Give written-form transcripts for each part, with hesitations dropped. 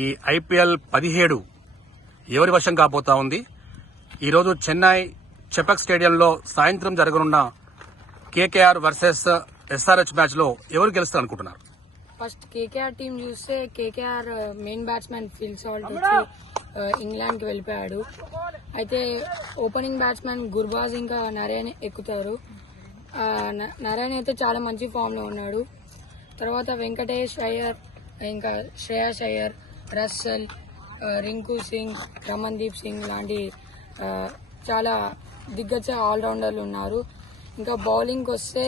ఈ ఐపీఎల్ 17 ఎవరి వశం కాబోతా ఉంది. ఈరోజు చెన్నై చెపక్ స్టేడియంలో సాయంత్రం జరగనున్న కేకేఆర్ వర్సెస్ ఎస్ఆర్హెచ్ మ్యాచ్ లో ఎవరు గెలుస్తారు అనుకుంటున్నారు? ఫస్ట్ కేకేఆర్ టీం చూస్తే KKR main batsmen Phil Salt వచ్చి ఇంగ్లాండ్ కి వెళ్ళిపోయాడు. అయితే ఓపెనింగ్ బ్యాట్స్మెన్ గుర్బాజ్ ఇంకా నరేన్ ఎక్కుతారు. నరేన్ అయితే చాలా మంచి ఫామ్ లో ఉన్నాడు. తర్వాత వెంకటేష్ అయ్యర్, ఇంకా శ్రేయస్ అయ్యర్, రస్సెల్, రింకు సింగ్, రమన్దీప్ సింగ్ లాంటి చాలా దిగ్గజ ఆల్రౌండర్లు ఉన్నారు. ఇంకా బౌలింగ్కి వస్తే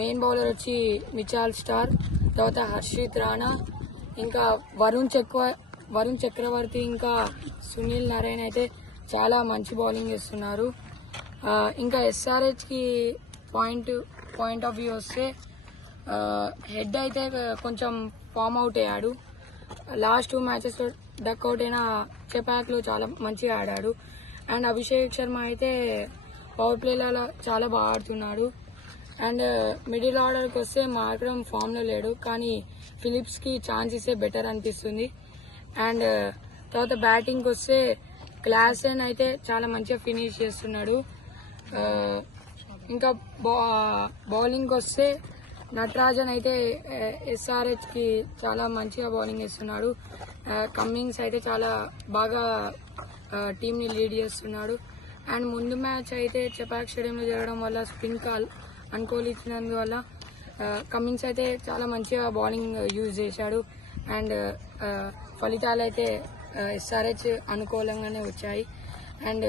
మెయిన్ బౌలర్ వచ్చి మిచాల్ స్టార్, తర్వాత హర్షిత్ రాణా, ఇంకా వరుణ్ చక్రవర్తి, ఇంకా సునీల్ నారాయణ అయితే చాలా మంచి బౌలింగ్ చేస్తున్నారు. ఇంకా ఎస్ఆర్హెచ్కి పాయింట్ ఆఫ్ వ్యూ వస్తే హెడ్ అయితే కొంచెం ఫామ్ అవుట్ అయ్యాడు. లాస్ట్ 2 మ్యాచెస్లో డక్అవుట్ అయిన చెపాక్లో చాలా మంచిగా ఆడాడు. అండ్ అభిషేక్ శర్మ అయితే పవర్ ప్లేలలో చాలా బాగా ఆడుతున్నాడు. అండ్ మిడిల్ ఆర్డర్కి వస్తే మార్క్రమ్ ఫామ్లో లేడు, కానీ ఫిలిప్స్కి ఛాన్స్ ఇస్తే బెటర్ అనిపిస్తుంది. అండ్ తర్వాత బ్యాటింగ్కి వస్తే క్లాసెన్ అయితే చాలా మంచిగా ఫినిష్ చేస్తున్నాడు. ఇంకా బౌలింగ్కి వస్తే నటరాజన్ అయితే ఎస్ఆర్హెచ్కి చాలా మంచిగా బౌలింగ్ చేస్తున్నాడు. కమ్మింగ్స్ అయితే చాలా బాగా టీంని లీడ్ చేస్తున్నాడు. అండ్ ముందు మ్యాచ్ అయితే చెపాక్ స్టేడియంలో జరగడం వల్ల స్పిన్ కాల్ అనుకోలు ఇచ్చినందువల్ల కమ్మింగ్స్ అయితే చాలా మంచిగా బౌలింగ్ యూజ్ చేశాడు. అండ్ ఫలితాలు అయితే ఎస్ఆర్హెచ్ అనుకూలంగానే వచ్చాయి. అండ్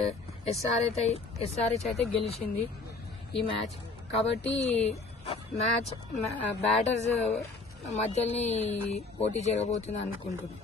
ఎస్ఆర్హెచ్ అయితే గెలిచింది ఈ మ్యాచ్. కాబట్టి బ్యాటర్స్ మధ్యలోని పోటీ జరగబోతుంది అనుకుంటున్నాను.